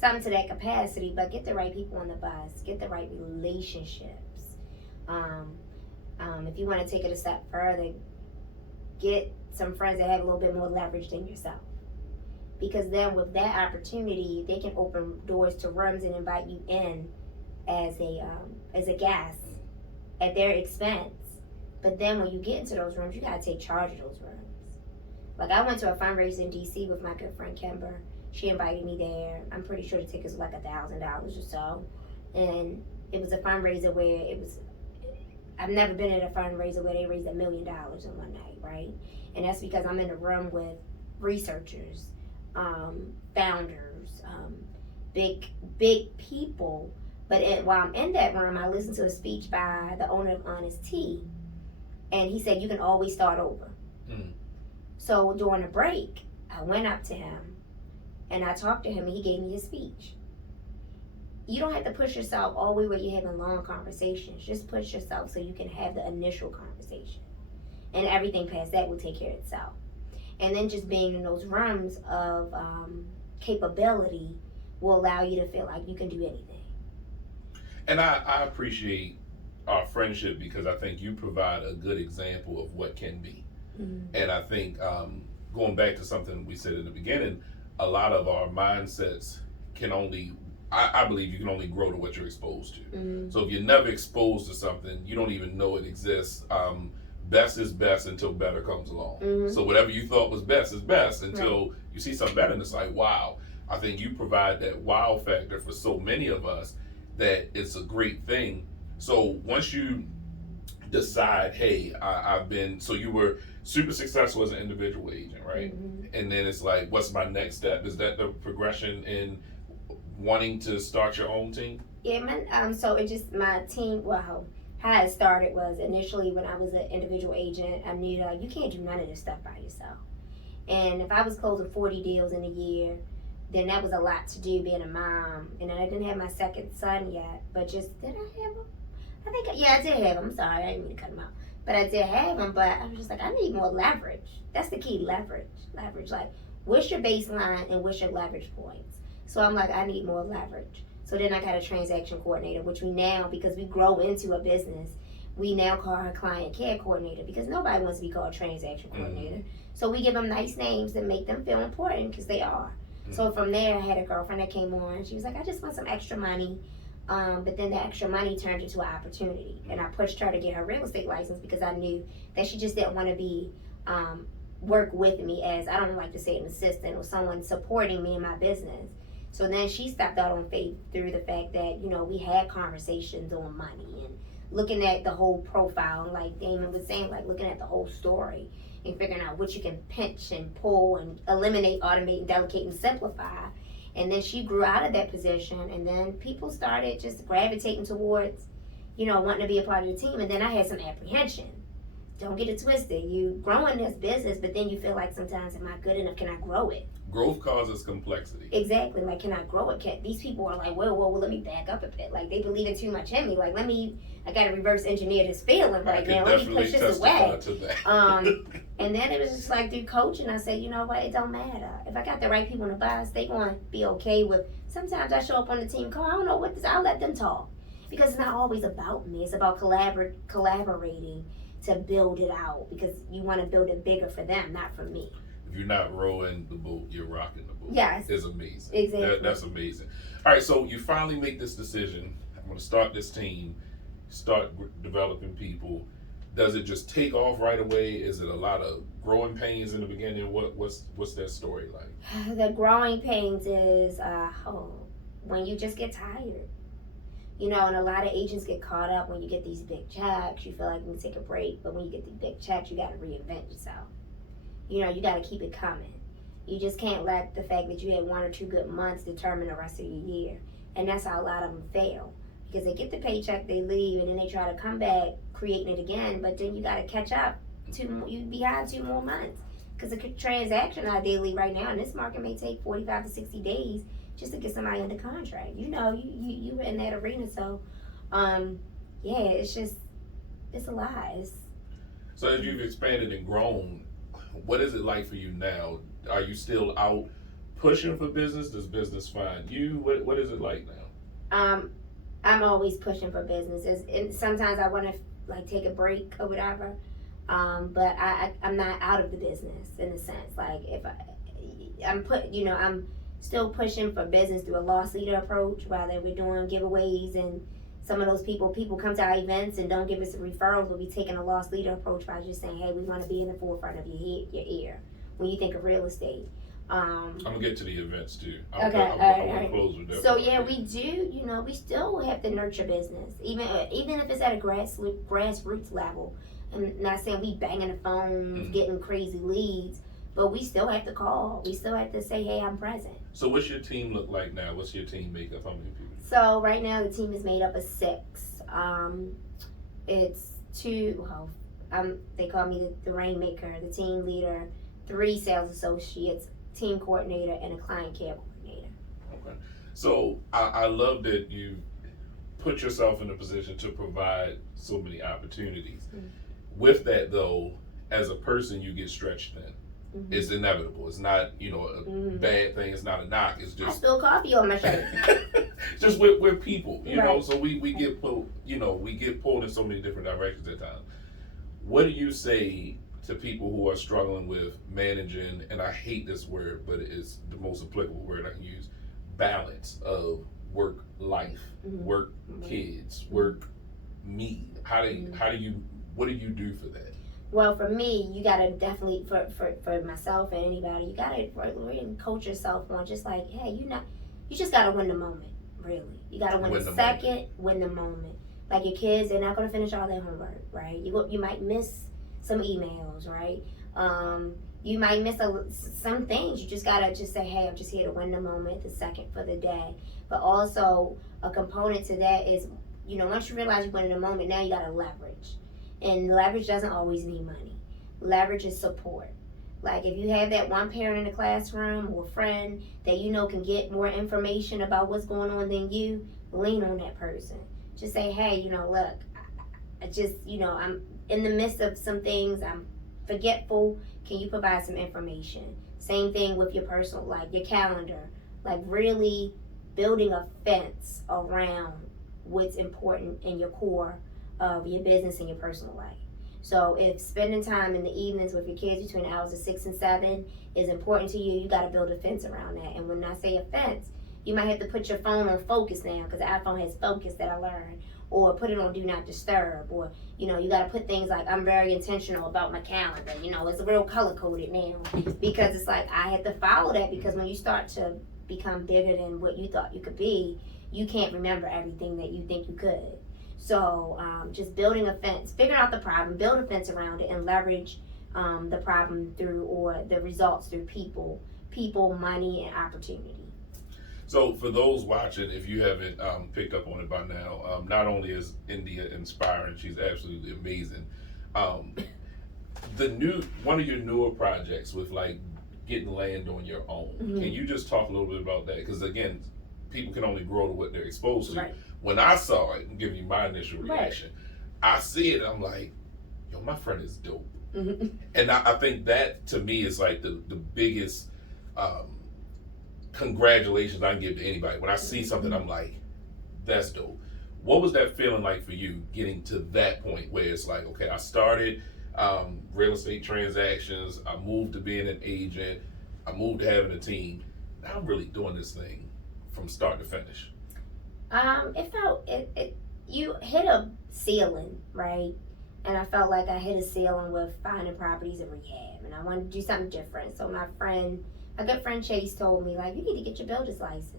Something to that capacity. But get the right people on the bus. Get the right relationships. If you want to take it a step further, get some friends that have a little bit more leverage than yourself. Because then with that opportunity, they can open doors to rooms and invite you in as a guest at their expense. But then when you get into those rooms, you gotta take charge of those rooms. Like, I went to a fundraiser in DC with my good friend Kimber. She invited me there. I'm pretty sure the tickets were like $1,000 or so. And it was a fundraiser where I've never been at a fundraiser where they raised $1 million in one night, right? And that's because I'm in a room with researchers, founders, big people. But while I'm in that room, I listened to a speech by the owner of Honest Tea. And he said, you can always start over. So during a break, I went up to him and I talked to him and he gave me his speech. You don't have to push yourself all the way where you're having long conversations. Just push yourself so you can have the initial conversation. And everything past that will take care of itself. And then just being in those rooms of capability will allow you to feel like you can do anything. And I appreciate our friendship because I think you provide a good example of what can be. And I think going back to something we said in the beginning, a lot of our mindsets can only, I believe you can only grow to what you're exposed to. So if you're never exposed to something, you don't even know it exists. Best is best until better comes along. So whatever you thought was best is best until you see something better and it's like, wow. I think you provide that wow factor for so many of us that it's a great thing. So once you decide, hey, so you were super successful as an individual agent, right? And then it's like, what's my next step? Is that the progression in wanting to start your own team? Yeah, so it just, my team, how it started was initially when I was an individual agent, I knew that you can't do none of this stuff by yourself. And if I was closing 40 deals in a year, then that was a lot to do being a mom. And I didn't have my second son yet, but did I have him? I did have him. I'm sorry, I didn't mean to cut him out. But I did have him, but I was just like, I need more leverage. That's the key, leverage. Like, what's your baseline and what's your leverage points? So I'm like, I need more leverage. So then I got a transaction coordinator, which we now, because we grow into a business, we now call her client care coordinator because nobody wants to be called transaction coordinator. So we give them nice names that make them feel important because they are. So from there, I had a girlfriend that came on. She was like, I just want some extra money. But then the extra money turned into an opportunity. And I pushed her to get her real estate license because I knew that she just didn't want to be work with me as, I don't like to say an assistant or someone supporting me in my business. So then she stepped out on faith through the fact that, you know, we had conversations on money and looking at the whole profile. And like Damon was saying, like looking at the whole story and figuring out what you can pinch and pull and eliminate, automate, and delegate and simplify. And then she grew out of that position, and then people started just gravitating towards, you know, wanting to be a part of the team. And then I had some apprehension. Don't get it twisted. You growing this business, but then you feel like sometimes, am I good enough? Can I grow it? Growth causes complexity. Exactly. Like, can I grow it? These people are like, well, let me back up a bit. Like, they believe in too much in me. Like, I got to reverse engineer this feeling right now. Let me push this away. And then it was just like through coaching, I said, you know what? It don't matter. If I got the right people in the box, they going to be okay with. Sometimes I show up on the team call. I don't know what this. I'll let them talk because it's not always about me. It's about collaborating to build it out because you want to build it bigger for them, not for me. If you're not rowing the boat, you're rocking the boat. Yes. It's amazing. Exactly. That's amazing. All right, so you finally make this decision. I'm going to start this team, start developing people. Does it just take off right away? Is it a lot of growing pains in the beginning? What's that story like? The growing pains is when you just get tired. You know, and a lot of agents get caught up when you get these big checks. You feel like you can take a break, but when you get these big checks, you got to reinvent yourself. You know, you got to keep it coming. You just can't let the fact that you had 1 or 2 good months determine the rest of your year. And that's how a lot of them fail. Because they get the paycheck, they leave, and then they try to come back, creating it again. But then you got to catch up. You behind 2 more months. Because a transaction ideally right now in this market may take 45 to 60 days just to get somebody under contract. You know, you were in that arena. So, it's a lot. So as you've expanded and grown, what is it like for you now? Are you still out pushing for business? Does business find you? What is it like now? I'm always pushing for businesses, and sometimes I want to like take a break or whatever. But I'm not out of the business in a sense. Like if I'm still pushing for business through a loss leader approach. Whether we're doing giveaways and some of those people come to our events and don't give us a referral, we'll be taking a loss leader approach by just saying, hey, we want to be in the forefront of your ear when you think of real estate. I'm gonna get to the events too. I'm close with that. So yeah, we do. You know, we still have to nurture business, even if it's at a grassroots level. I'm not saying we banging the phones, getting crazy leads, but we still have to call. We still have to say, hey, I'm present. So what's your team look like now? What's your team makeup? How many people? So right now the team is made up of 6. It's 2. They call me the rainmaker, the team leader, 3 sales associates, team coordinator, and a client care coordinator. Okay. So I love that you put yourself in a position to provide so many opportunities. With that though, as a person, you get stretched thin. It's inevitable. It's not, a bad thing. It's not a knock. It's just. I spill coffee on my shirt. Just we're people, you know. Right. So we get pulled, we get pulled in so many different directions at times. What do you say to people who are struggling with managing? And I hate this word, but it is the most applicable word I can use. Balance of work life, work kids, work me. What do you do for that? Well, for me, you gotta definitely for myself and anybody, you gotta really coach yourself on just like, hey, you just gotta win the moment. Really, you gotta win the second, win the moment. Like your kids, they're not gonna finish all their homework, right? You might miss some emails, right? You might miss some things. You just gotta just say, hey, I'm just here to win the moment, the second for the day. But also a component to that is, once you realize you're winning the moment, now you gotta leverage. And leverage doesn't always mean money. Leverage is support. Like if you have that one parent in the classroom or friend that can get more information about what's going on than you, lean on that person. Just say, hey, look, I just, I'm in the midst of some things. I'm forgetful. Can you provide some information? Same thing with your personal, like your calendar. Like really building a fence around what's important in your core of your business and your personal life. So if spending time in the evenings with your kids between the hours of 6 and 7 is important to you, you got to build a fence around that. And when I say a fence, you might have to put your phone on focus now, because the iPhone has focus that I learned, or put it on do not disturb, or you got to put things like, I'm very intentional about my calendar. It's real color coded now, because it's like I had to follow that, because when you start to become bigger than what you thought you could be, you can't remember everything that you think you could. So just building a fence, figuring out the problem, build a fence around it, and leverage the problem through, or the results through people, money, and opportunity. So for those watching, if you haven't picked up on it by now, not only is India inspiring, she's absolutely amazing. One of your newer projects with like getting land on your own. Mm-hmm. Can you just talk a little bit about that? Because again, people can only grow to what they're exposed to. Right. When I saw it, and give you my initial reaction, I see it, I'm like, yo, my friend is dope. Mm-hmm. And I think that to me is like the biggest congratulations I can give to anybody. When I see something, I'm like, that's dope. What was that feeling like for you, getting to that point where it's like, okay, I started real estate transactions, I moved to being an agent, I moved to having a team. Now I'm really doing this thing from start to finish. You hit a ceiling, right? And I felt like I hit a ceiling with finding properties in rehab, and I wanted to do something different. So my good friend Chase told me, like, you need to get your builder's license.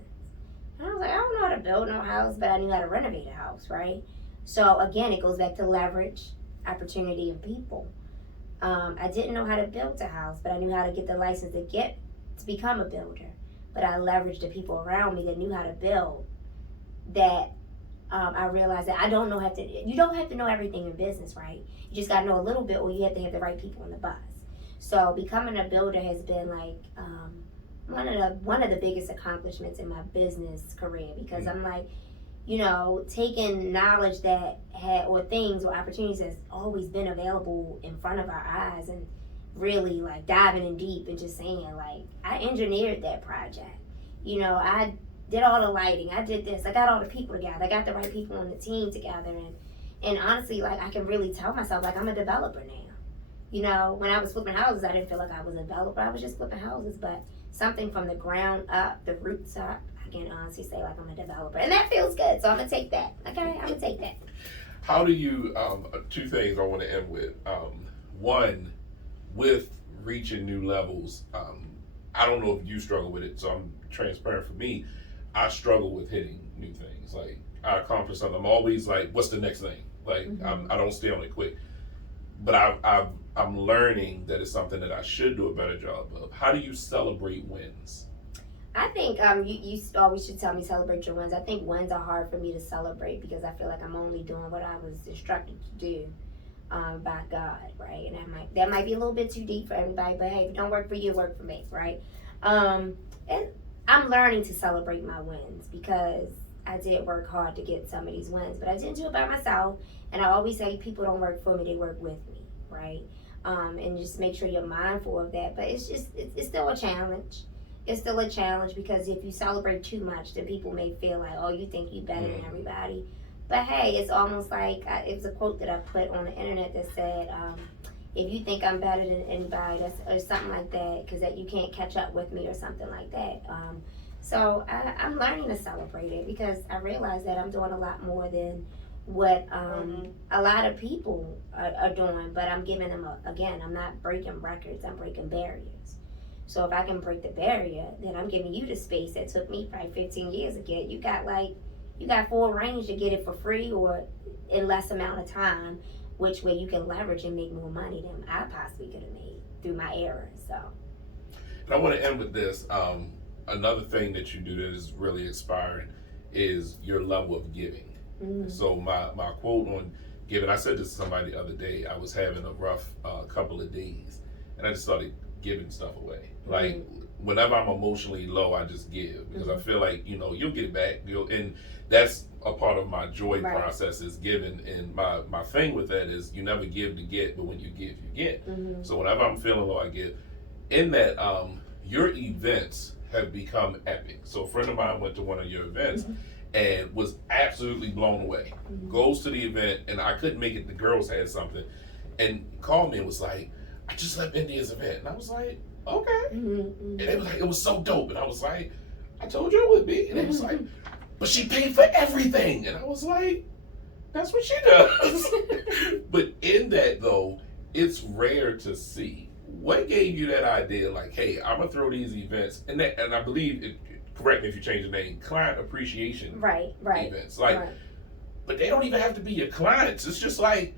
And I was like, I don't know how to build no house, but I knew how to renovate a house, right? So again, it goes back to leverage, opportunity, and people. I didn't know how to build a house, but I knew how to get the license to become a builder. But I leveraged the people around me that knew how to build. That I realized that you don't have to know everything in business, right? You just got to know a little bit, or you have to have the right people on the bus. So becoming a builder has been like one of the biggest accomplishments in my business career, because I'm like, taking knowledge that or things or opportunities that's always been available in front of our eyes, and really like diving in deep and just saying, like, I engineered that project. I did all the lighting, I did this, I got all the people together, I got the right people on the team together, and honestly, like, I can really tell myself, like, I'm a developer now. When I was flipping houses, I didn't feel like I was a developer, I was just flipping houses, but something from the ground up, the roots up, I can honestly say, like, I'm a developer, and that feels good, so I'm gonna take that. Okay, I'm gonna take that. How do you, two things I want to end with. One, with reaching new levels, I don't know if you struggle with it, so I'm transparent. For me, I struggle with hitting new things. Like, I accomplish something, I'm always like, what's the next thing? Like, I don't stay on it quick. But I'm learning that it's something that I should do a better job of. How do you celebrate wins? I think you always should tell me celebrate your wins. I think wins are hard for me to celebrate, because I feel like I'm only doing what I was instructed to do by God, right? And that might be a little bit too deep for everybody, but hey, if it don't work for you, it work for me, right? And I'm learning to celebrate my wins, because I did work hard to get some of these wins, but I didn't do it by myself. And I always say people don't work for me, they work with me, right? And just make sure you're mindful of that. But it's still a challenge. It's still a challenge, because if you celebrate too much, then people may feel like, oh, you think you're better than everybody. But hey, it's almost like, it was a quote that I put on the internet that said, if you think I'm better than anybody, or something like that, because that you can't catch up with me, or something like that. So I'm learning to celebrate it, because I realize that I'm doing a lot more than what a lot of people are doing, but I'm giving them I'm not breaking records, I'm breaking barriers. So if I can break the barrier, then I'm giving you the space that took me probably 15 years to get. You got full range to get it for free or in less amount of time, which way you can leverage and make more money than I possibly could have made through my errors. So, and I want to end with this. Another thing that you do that is really inspiring is your level of giving. So my quote on giving, I said this to somebody the other day. I was having a rough couple of days, and I just started giving stuff away. Like, whenever I'm emotionally low, I just give, because I feel like, you'll get it back. And that's a part of my joy process, is giving. And my thing with that is, you never give to get, but when you give, you get. So whenever I'm feeling low, I give. In that, your events have become epic. So a friend of mine went to one of your events and was absolutely blown away. Goes to the event, and I couldn't make it. The girls had something, and called me and was like, "I just left India's event," and I was like, "Okay." And they was like, "It was so dope," and I was like, "I told you it would be," and they was like, "But she paid for everything," and I was like, "That's what she does." But in that though, it's rare to see. What gave you that idea? Like, hey, I'm gonna throw these events, and I believe it. Correct me if you change the name. Client appreciation events, but they don't even have to be your clients. It's just like,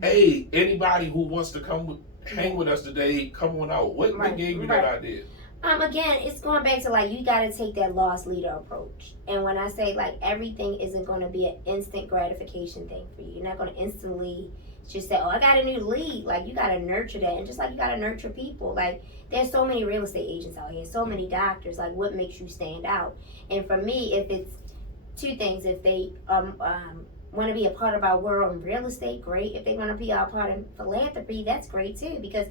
hey, anybody who wants to hang with us today, come on out. What gave you that idea? Again, it's going back to like you got to take that loss leader approach. And when I say like everything isn't going to be an instant gratification thing for you. You're not going to instantly just say, "Oh, I got a new lead." Like you got to nurture that, and just like you got to nurture people. Like there's so many real estate agents out here, so many doctors. Like what makes you stand out? And for me, if it's two things, if they want to be a part of our world in real estate, great. If they want to be a part of philanthropy, that's great too, because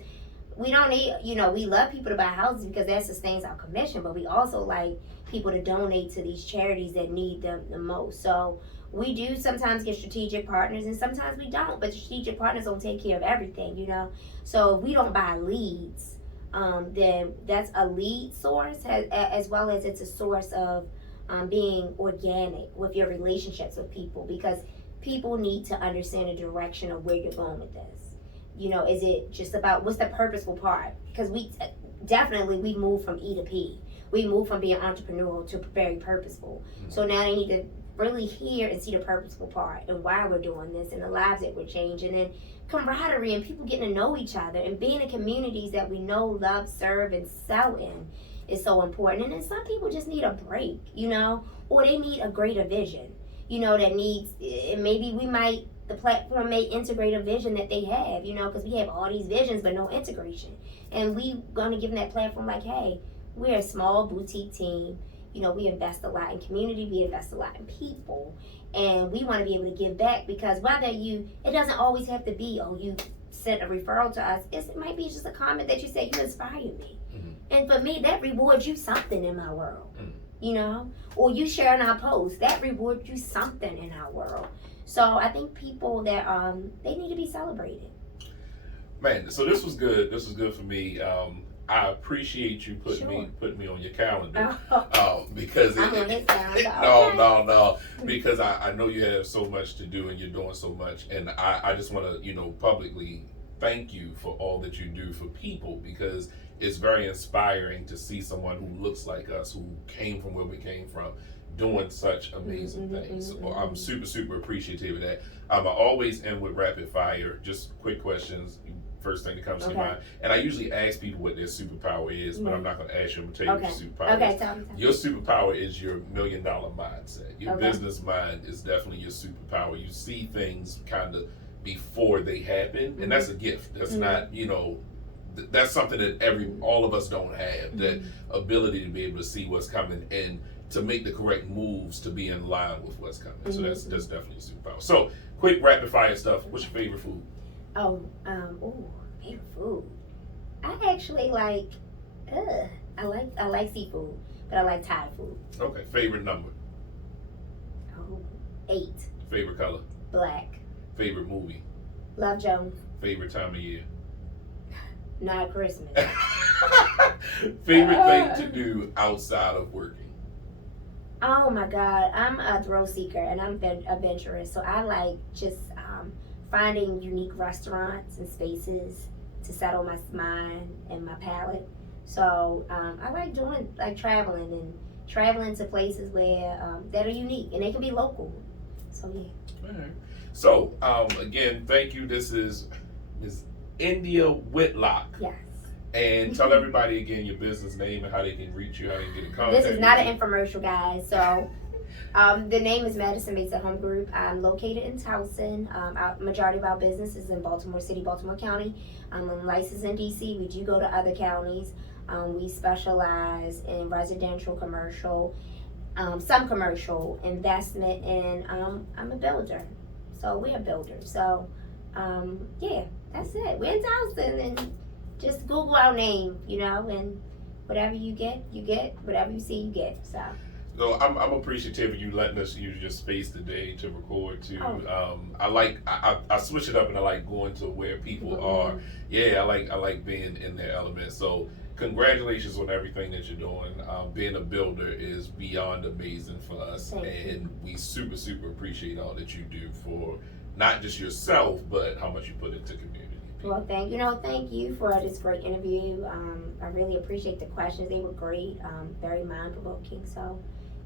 we don't need, we love people to buy houses because that sustains our commission, but we also like people to donate to these charities that need them the most. So we do sometimes get strategic partners and sometimes we don't, but strategic partners don't take care of everything, So if we don't buy leads, then that's a lead source as well as it's a source of being organic with your relationships with people, because people need to understand the direction of where you're going with this. Is it just about what's the purposeful part? Because we moved from E to P. We moved from being entrepreneurial to very purposeful. So now they need to really hear and see the purposeful part and why we're doing this and the lives that we're changing, and camaraderie and people getting to know each other and being in communities that we know, love, serve, and sell in is so important. And then some people just need a break, or they need a greater vision, that needs, and maybe the platform may integrate a vision that they have, because we have all these visions but no integration. And we going to give them that platform like, hey, we're a small boutique team. We invest a lot in community, we invest a lot in people, and we want to be able to give back, because it doesn't always have to be, oh, you sent a referral to us. It might be just a comment that you say, you inspire me. And for me, that rewards you something in my world, or you sharing our post, that rewards you something in our world. So I think people that they need to be celebrated. Man, so this was good. This was good for me. I appreciate you putting me on your calendar because I'm on his calendar. No, because I know you have so much to do and you're doing so much, and I just want to publicly thank you for all that you do for people, because it's very inspiring to see someone who looks like us, who came from where we came from, doing such amazing things. So I'm super appreciative of that. I always end with rapid fire, just quick questions. First thing that comes to mind. And I usually ask people what their superpower is, but I'm not going to ask you. I'm going to tell you what your superpower is. Tell me. Your superpower is your $1 million mindset. Your business mind is definitely your superpower. You see things kind of before they happen, and that's a gift. That's not, that's something that all of us don't have, that ability to be able to see what's coming and to make the correct moves to be in line with what's coming. So that's definitely a superpower. So quick rapid fire stuff. What's your favorite food? Favorite food. I actually like, I like seafood, but I like Thai food. Okay. Favorite number? 8. Favorite color? Black. Favorite movie? Love Jones. Favorite time of year? Not Christmas. Favorite thing to do outside of working? Oh my God, I'm a thrill seeker and I'm adventurous, so I like just finding unique restaurants and spaces to settle my mind and my palate. So I like doing traveling to places where that are unique, and they can be local. So yeah. All right. So again, thank you. This is Ms. India Whitlock. Yes. And tell everybody again your business name and how they can reach you, how they can get in contact. This is not an infomercial, guys. So the name is Madison Makes at Home Group. I'm located in Towson. Our majority of our business is in Baltimore City, Baltimore County. I'm licensed in DC. We do go to other counties. We specialize in residential, commercial, some commercial investment, and I'm a builder. So we're builders. So yeah, that's it. We're in Towson, and just Google our name, and whatever you get, you get. Whatever you see, you get. So I'm appreciative of you letting us use your space today to record too. Oh. I switch it up and I like going to where people are. Yeah, I like being in their element. So congratulations on everything that you're doing. Being a builder is beyond amazing for us, and we super appreciate all that you do for not just yourself, but how much you put into community. Well, thank you for this great interview. I really appreciate the questions. They were great, very mind provoking. So,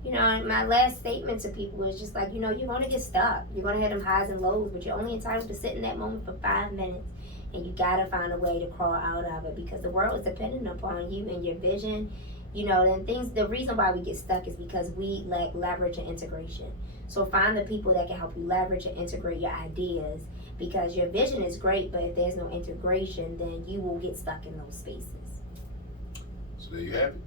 my last statement to people is just like, you're going to get stuck. You're going to have them highs and lows, but you're only entitled to sit in that moment for 5 minutes. And you got to find a way to crawl out of it, because the world is dependent upon you and your vision. And the reason why we get stuck is because we lack leverage and integration. So find the people that can help you leverage and integrate your ideas, because your vision is great, but if there's no integration, then you will get stuck in those spaces. So there you have it.